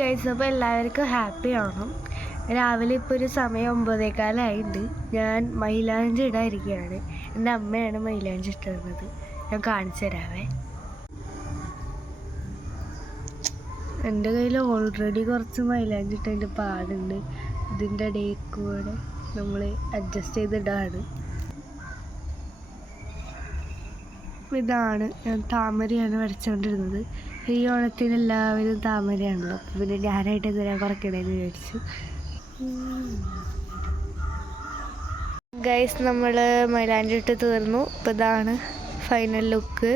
Guys, അപ്പോൾ എല്ലാവർക്കും happy ആവണം. രാവിലെ ഇപ്പോൾ ഒരു സമയം 9:15 ഞാൻ മൈലാഞ്ചി ഇടാതിരിക്കുകയാണ്. എൻ്റെ അമ്മയാണ് മൈലാഞ്ചി ഇട്ടിരുന്നത്. ഞാൻ കാണിച്ചു തരാവേ. എൻ്റെ കയ്യിൽ ഓൾറെഡി കുറച്ച് മൈലാഞ്ചി ഇട്ടതിൻ്റെ പാടുണ്ട്. ഇതിൻ്റെ ഇടയിൽ കൂടെ നമ്മൾ അഡ്ജസ്റ്റ് ചെയ്തിടാണ്. ഇതാണ് ഞാൻ താമരയാണ് വരച്ചുകൊണ്ടിരുന്നത്. ഈ ഓണത്തിന് എല്ലാവരും താമരയാണല്ലോ, അപ്പോൾ പിന്നെ ഞാനായിട്ട് എന്തിനാ കുറയ്ക്കണേന്ന് വിചാരിച്ചു. ഗൈസ്, നമ്മൾ മൈലാഞ്ചി ഇട്ട് തീർന്നു. ഇപ്പോൾ ഇതാണ് ഫൈനൽ ലുക്ക്.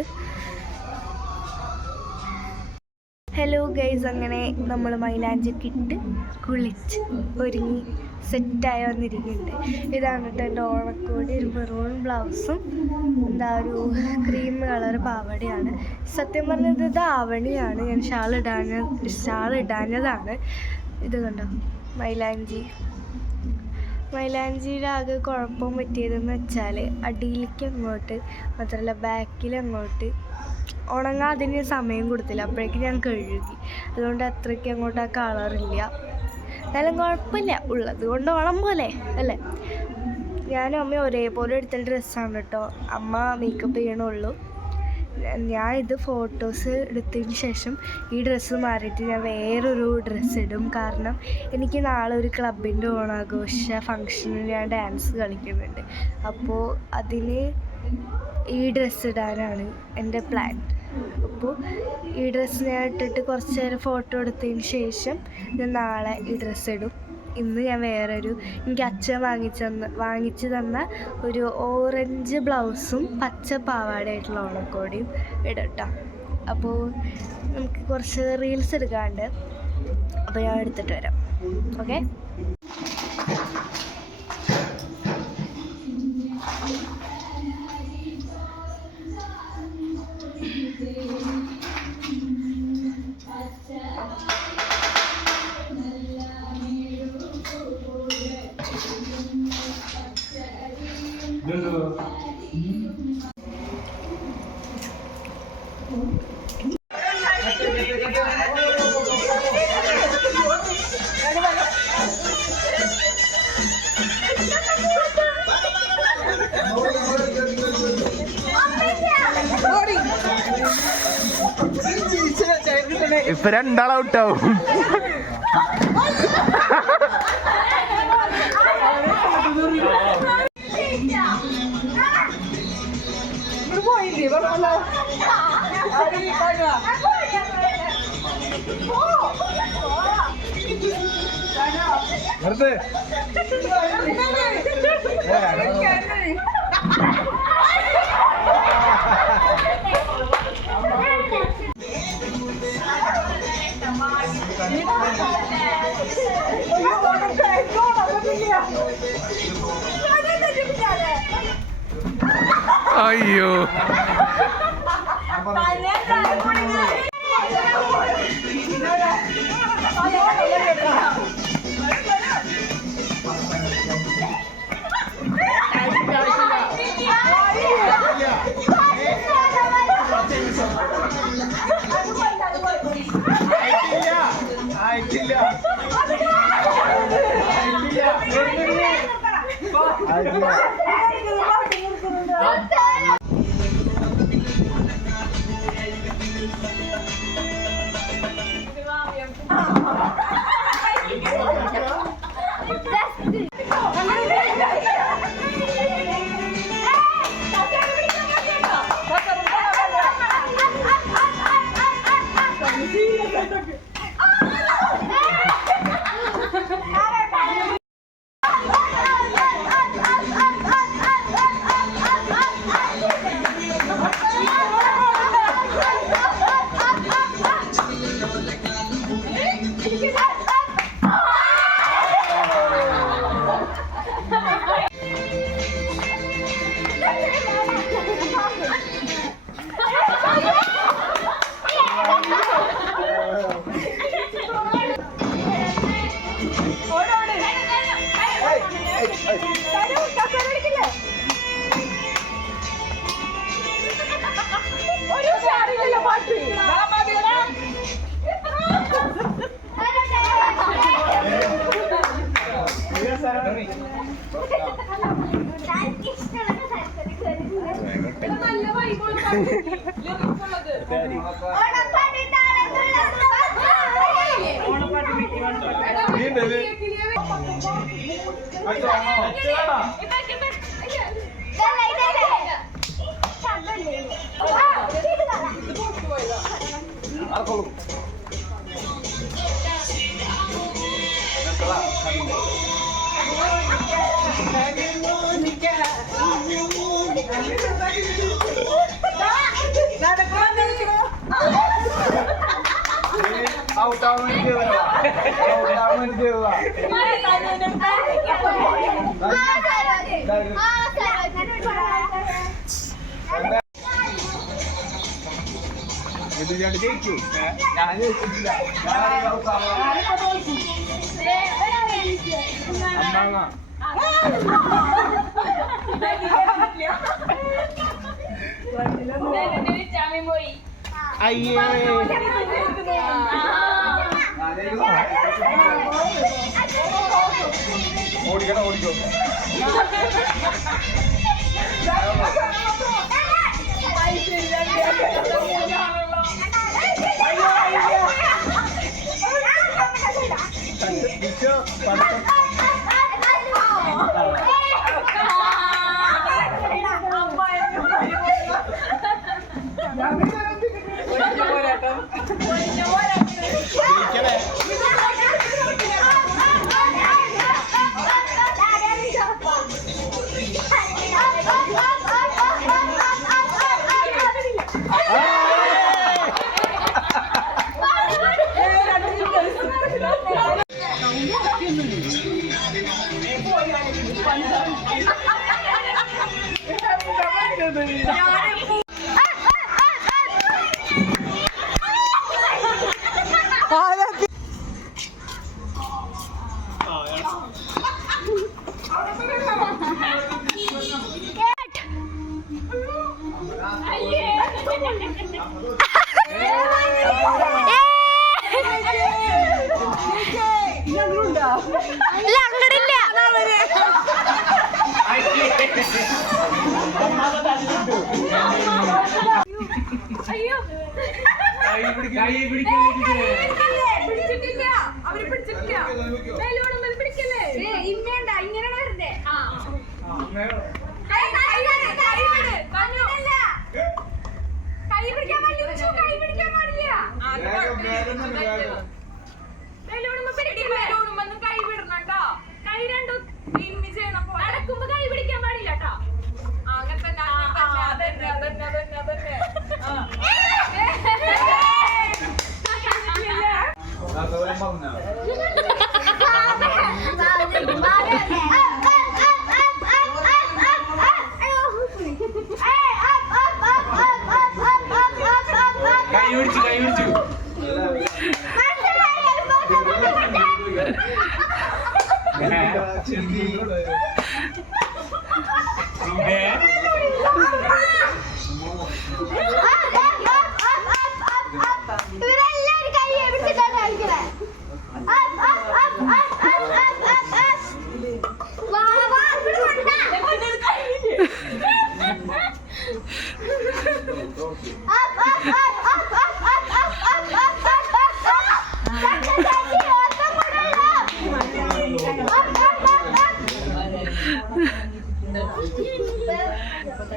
ഹലോ ഗൈസ്, അങ്ങനെ നമ്മൾ മൈലാഞ്ചിയൊക്കെ ഇട്ട് കുളിച്ച് ഒരുങ്ങി സെറ്റായി വന്നിരിക്കുന്നുണ്ട്. ഇതാണ് കേട്ടോ എൻ്റെ ഓണക്കോടി. ഒരു മെറൂൺ ബ്ലൗസും എന്താ ഒരു ക്രീം കളർ പാവടയാണ്. സത്യം പറഞ്ഞത് ഇത് ആവണിയാണ്. ഞാൻ ഷാൾ ഇടാഞ്ഞതാണ്. ഇത് കണ്ടോ മൈലാഞ്ചിയിലാകെ കുഴപ്പം പറ്റിയതെന്ന് വെച്ചാൽ അടിയിലേക്ക് അങ്ങോട്ട് മാത്രമല്ല ബാക്കിലങ്ങോട്ട് ഉണങ്ങാതിന് സമയം കൊടുത്തില്ല. അപ്പോഴേക്കും ഞാൻ കഴുകി. അതുകൊണ്ട് അത്രയ്ക്ക് അങ്ങോട്ട് ആ കളറില്ല. എന്നാലും കുഴപ്പമില്ല, ഉള്ളത് കൊണ്ട് ഓണം പോലെ അല്ലേ. ഞാനും അമ്മ ഒരേപോലെ എടുത്ത ഡ്രസ്സാണ് കേട്ടോ. അമ്മ മേക്കപ്പ് ചെയ്യണുള്ളൂ. ഞാൻ ഇത് ഫോട്ടോസ് എടുത്തതിന് ശേഷം ഈ ഡ്രസ്സ് മാറിയിട്ട് ഞാൻ വേറൊരു ഡ്രസ്സ് ഇടും. കാരണം എനിക്ക് നാളെ ഒരു ക്ലബിൻ്റെ ഓണാഘോഷ ഫങ്ഷന് ഞാൻ ഡാൻസ് കളിക്കുന്നുണ്ട്. അപ്പോൾ അതിന് ഈ ഡ്രസ്സ് ഇടാനാണ് എൻ്റെ പ്ലാൻ. അപ്പോൾ ഈ ഡ്രസ്സ് ഞാൻ ഇട്ടിട്ട് കുറച്ച് നേരം ഫോട്ടോ എടുത്തതിന് ശേഷം ഞാൻ നാളെ ഈ ഡ്രസ്സ് ഇടും. ഇന്ന് ഞാൻ വേറൊരു എനിക്ക് അച്ഛൻ വാങ്ങിച്ചു തന്ന ഒരു ഓറഞ്ച് ബ്ലൗസും പച്ച പാവാടയായിട്ടുള്ള ഓണക്കോടിയും ഇടട്ടോ. അപ്പോൾ നമുക്ക് കുറച്ച് റീൽസ് എടുക്കാണ്ട്. അപ്പോൾ ഞാൻ എടുത്തിട്ട് വരാം. ഓക്കെ. ഇപ്പൊ രണ്ടാളൗട്ടാവും. അയ്യോ, ജയിച്ചു ഞാൻ ജയിച്ചിട്ടില്ല അയ്യേ ഓടിക്കണം ഓടിക്കോ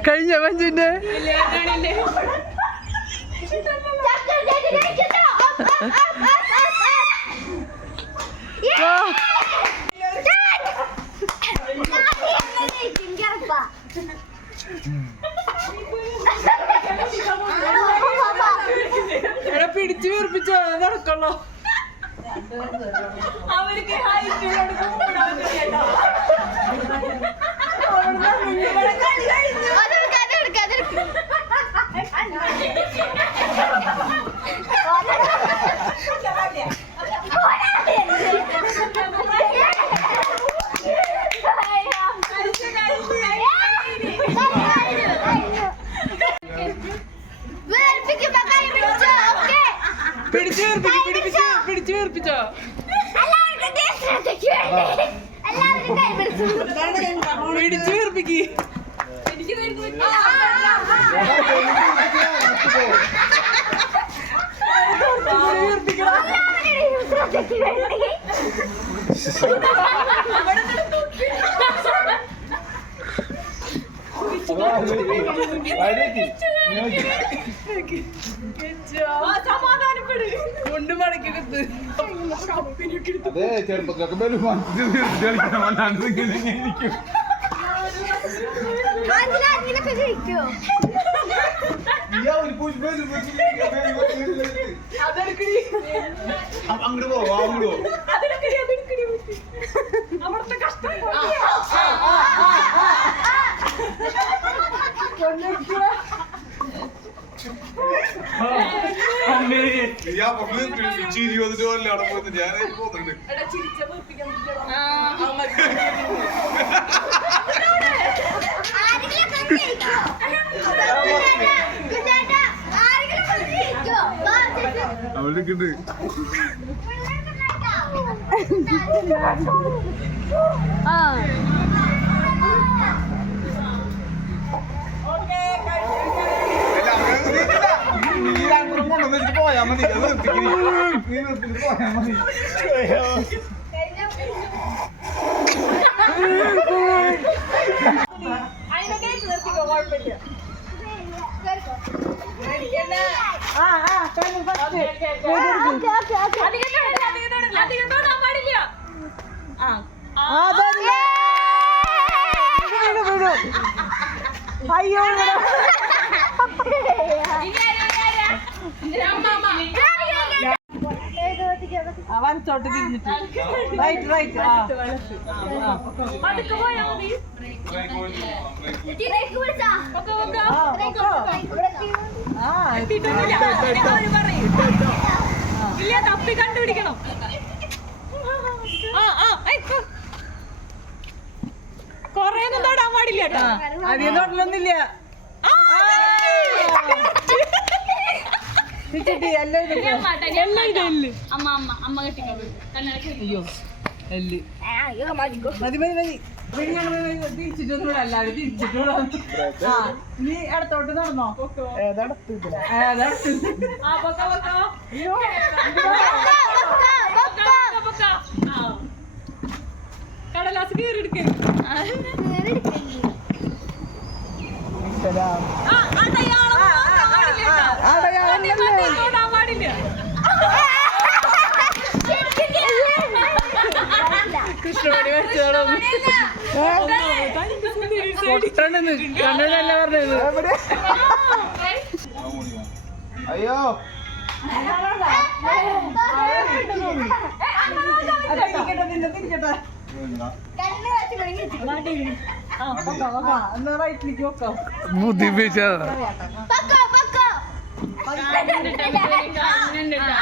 കഴിഞ്ഞ മഞ്ജുന്റെ പിടിച്ചു വീർപ്പിച്ചോ നടക്കണോ അവർക്ക് പിടിച്ചു വീർപ്പിച്ചോ പിടിച്ചു വീർപ്പിക്ക് വീർപ്പിക്കണം കൊണ്ട് മടക്കിട്ട് അതെ ചെറുപ്പത്തിലൊക്കെ കളിക്കണം. അങ്ങോട്ട് പോവോ അങ്ങോട്ട് പോവോ ചിരി വന്നിട്ട് പോലെ അവിടെ പോയിട്ട് ഞാൻ പോകുന്നുണ്ട്. അവൾക്ക് ഉണ്ട് പോയാ മതി പോയാ മതി. അയ്യോ വലത്തോട്ട് തിരിഞ്ഞിട്ട് റൈറ്റ് റൈറ്റ് തപ്പി കണ്ടുപിടിക്കണം. കൊറേ ഒന്നും തൊടാൻ പാടില്ല കേട്ടോ. അധികം തൊട്ടിലൊന്നുമില്ല. അയ്യോ എല്ല് മതി മതി മതി. തിരിച്ചിട്ടൊന്നും അല്ലാതെ തിരിച്ചിട്ടൂടാ. നീ ഇടത്തോട്ട് നടന്നോ? കടലാസ് കീറിയെടുക്ക. കൃഷ്ണമണി വെച്ചോളൂ. പൊട്ടണെന്ന് കണ്ണനല്ല പറഞ്ഞത്. അയ്യോ റൈറ്റിലേക്ക് വെക്കാം.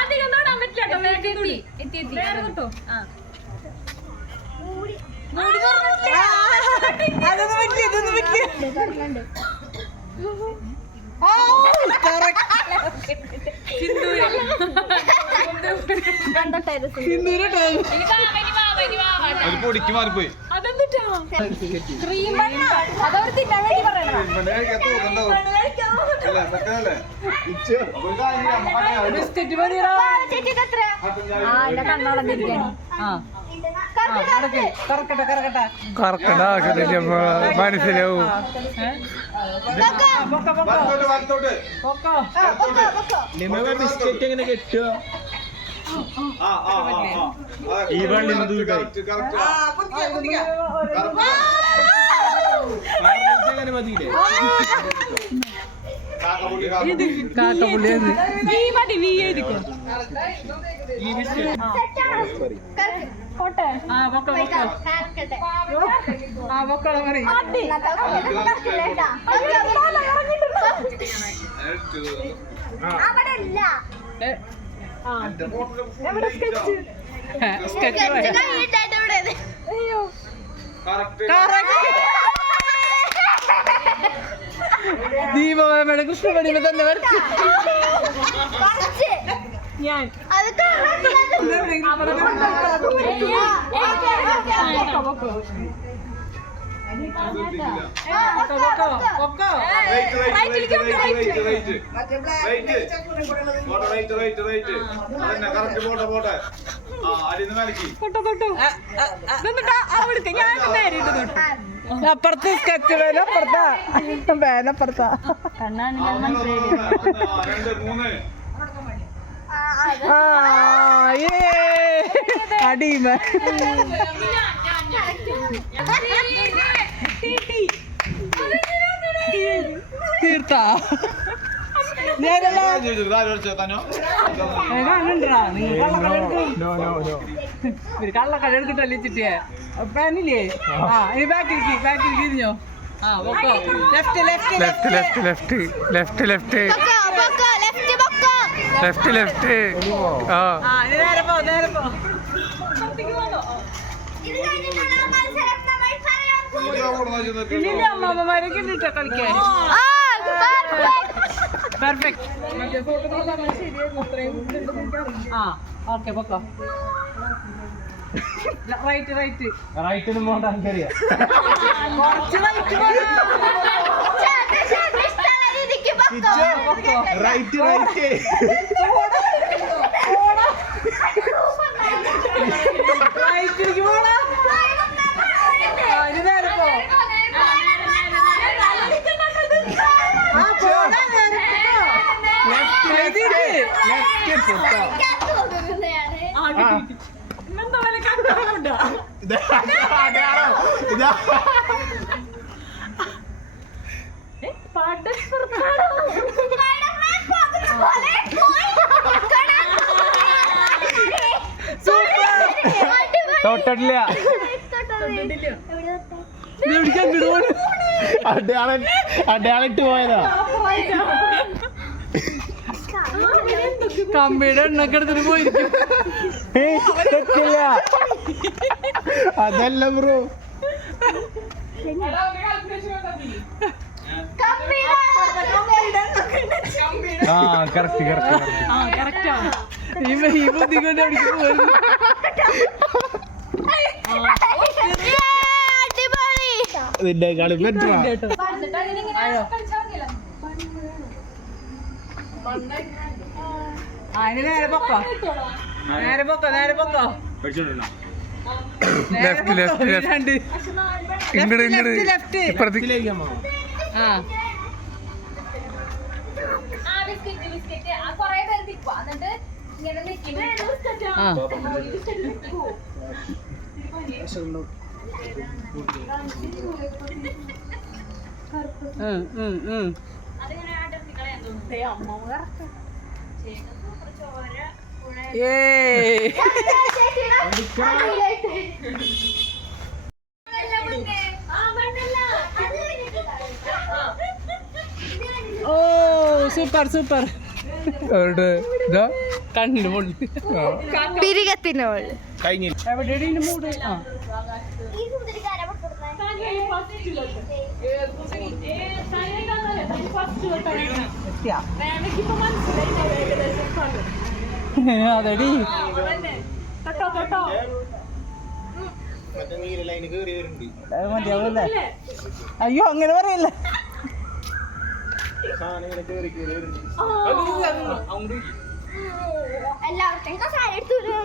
അധികം തൊടാൻ പറ്റില്ല. അതൊന്നും പറ്റില്ല ഇതൊന്നും പറ്റില്ല. പൊടിക്ക് മാറിപ്പോയി. ബിസ്ക്കറ്റ് മതിയോ? കറക്കണ്ട ആവശ്യമില്ല, മനസ്സിലാവും. ബിസ്ക്കറ്റ് എങ്ങനെ കെട്ടുക? ഈ വള്ളി മതിയില്ലേ? കാക്കപ്പുള്ളിയാണ്. ദീപമയുടെ കൃഷ്ണമണിമ തന്നെ വരച്ച് ഞാൻ അപ്പുറത്ത് സ്കെച്ച് വേനപ്പുറത്താ വേനപ്പുറത്താ അടിമ തീർത്താ കള്ളക്കട എടുത്തിട്ടല്ലേ ചിട്ടിയെ പാനില്ലേ ആ ഇനി ബാക്കിൽ തിരിഞ്ഞോ ആ left left left left left left left left left ആ ഇനി നേരെ പോ ഇല്ല അമ്മമാരെ കിട്ടിട്ടോ കളിക്കാൻ പെർഫെക്റ്റ് ആ ഓക്കെ പൊക്കോ റൈറ്റ് റൈറ്റിന് പോകണ്ട എനിക്കറിയാം കുറച്ച് റൈറ്റ് റൈറ്റ് റൈറ്റിലേക്ക് പോടാ ഇനി നേരെ പോ ആ പോടാ നേരെ തൊട്ടില്ല അടയാളിട്ട് പോയതാ കമ്പിയുടെ എണ്ണൊക്കെ എടുത്തിട്ട് പോയിരിക്കും തെറ്റില്ല അതല്ല ബ്രോ ആ കറക്റ്റ് ഈ ബുദ്ധി കൊണ്ട് അടിക്കാൻ പോയിരുന്നു ഇതിന്റെ കളി പറ്റുവാ അതിന് നേരെ പൊക്കോ ലെഫ്റ്റ് ലെഫ്റ്റ് ലെഫ്റ്റ് ഇങ്ങട് ലെഫ്റ്റ് ഇപ്പുറത്തേക്ക് ആ ഓ സൂപ്പർ കണ്ണിന് മുകളിൽ പിരികത്തിനോൾ എവിടെയാണ് മൂട് ആ അതെടി മതിയാവല്ലേ അയ്യോ അങ്ങനെ പറയല്ലേ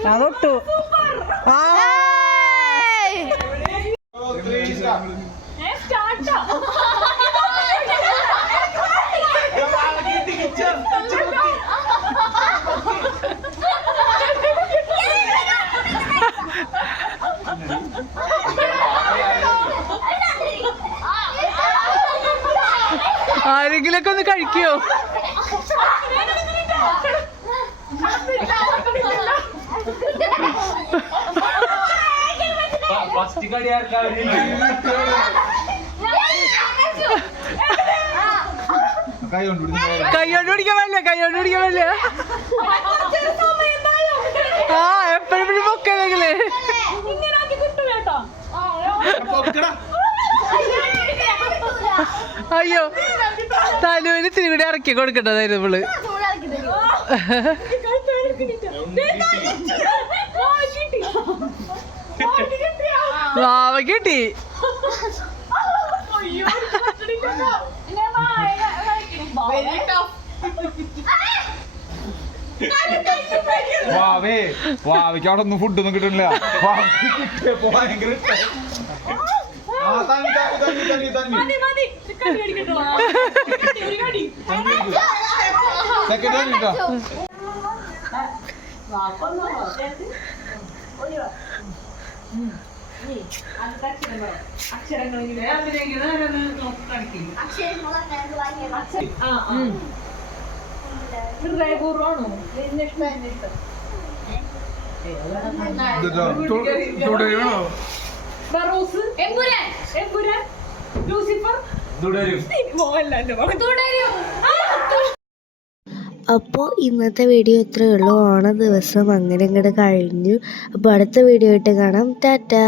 അതൊട്ടു ആരെങ്കിലൊക്കെ ഒന്ന് കഴിക്കോ കൈയോണ്ട് പിടിക്കാൻ പറ്റില്ല ആ എപ്പോഴും പൊക്കണെങ്കിലേ അയ്യോ തലൂര് ഇത്തിരി കൂടി ഇറക്കി കൊടുക്കണ്ടതായിരുന്നു നമ്മള് വാവ കിട്ടി വാവയ്ക്ക് അവിടെ ഒന്നും ഫുഡൊന്നും കിട്ടുന്നില്ല ഭയങ്കര മതി മതി കടി കടിക്കട്ടോ ഒരു കടി സെക്കൻഡ് കേട്ടോ അപ്പോൾ ഇന്നത്തെ വീഡിയോ ഇത്രയേ ഉള്ളൂ. ഓണ ദിവസം അങ്ങനെ ഇങ്ങോട്ട് കഴിഞ്ഞു. അപ്പോൾ അടുത്ത വീഡിയോ ആയിട്ട് കാണാം. ടാറ്റാ.